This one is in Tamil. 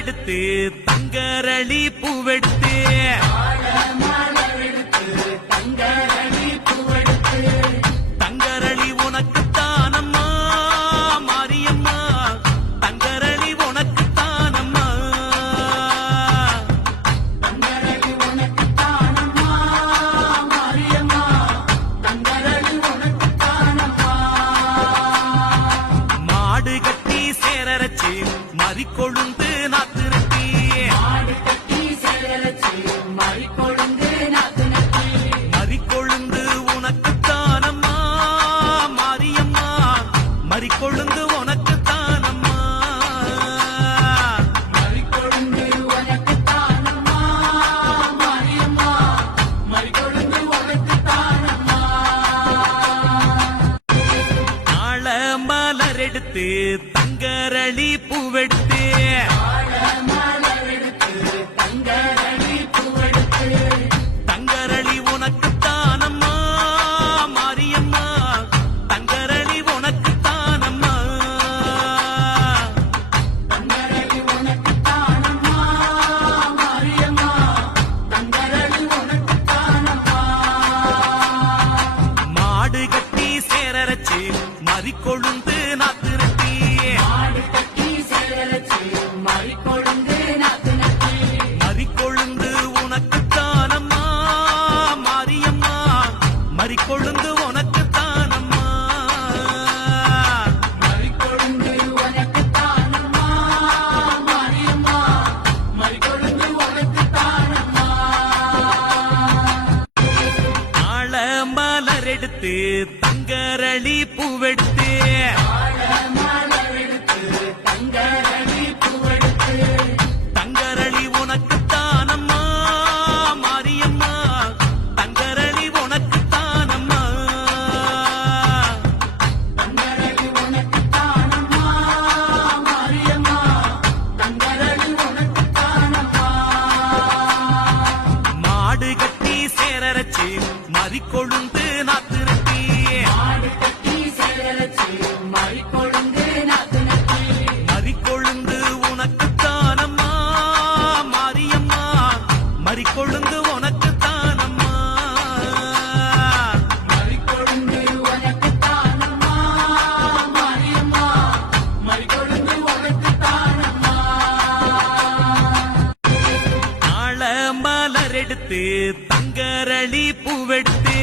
மலரெடுத்து தங்கரளி பூவெடுத்து தங்கரளி உனக்குத்தானம்மா மாரியம்மா தங்கரளி உனக்குத்தானம்மா மாடு கட்டி சேரரச்சு மறிக்கொழுந்து நாத்திருத்தி மறிக்கொழுந்து உனக்குத்தானம்மா மாரியம்மா மறிக்கொழுந்து உனக்குத்தானம்மா ஆள மலரெடுத்து தங்கரளி பூவெடுத்து தங்கரளி உனக்குத்தானம்மா மாரியம்மா தங்கரளி உனக்குத்தானம்மா மாடு கட்டி சேரரச்சு மறிக்கொழுந்து நாத்திருத்தி மறிக்கொழுந்து உனக்குத்தானம்மா மாரியம்மா மறிக்கொழுந்து உனக்குத்தானம்மா ஆள மலரெடுத்து தங்கரளி பூவெடுத்து தங்கரளி உனக்குத்தானம்மா மாரியம்மா தங்கரளி உனக்குத்தானம்மா மாடு கட்டி சேரரச்சு மறிக்கொழுந்து நாத்திருத்தி மறிக்கொழுந்து உனக்குத்தானம்மா மாரியம்மா மறிக்கொழுந்து உனக்குத்தானம்மா ஆள மலரெடுத்து தங்கரளி பூவெடுத்து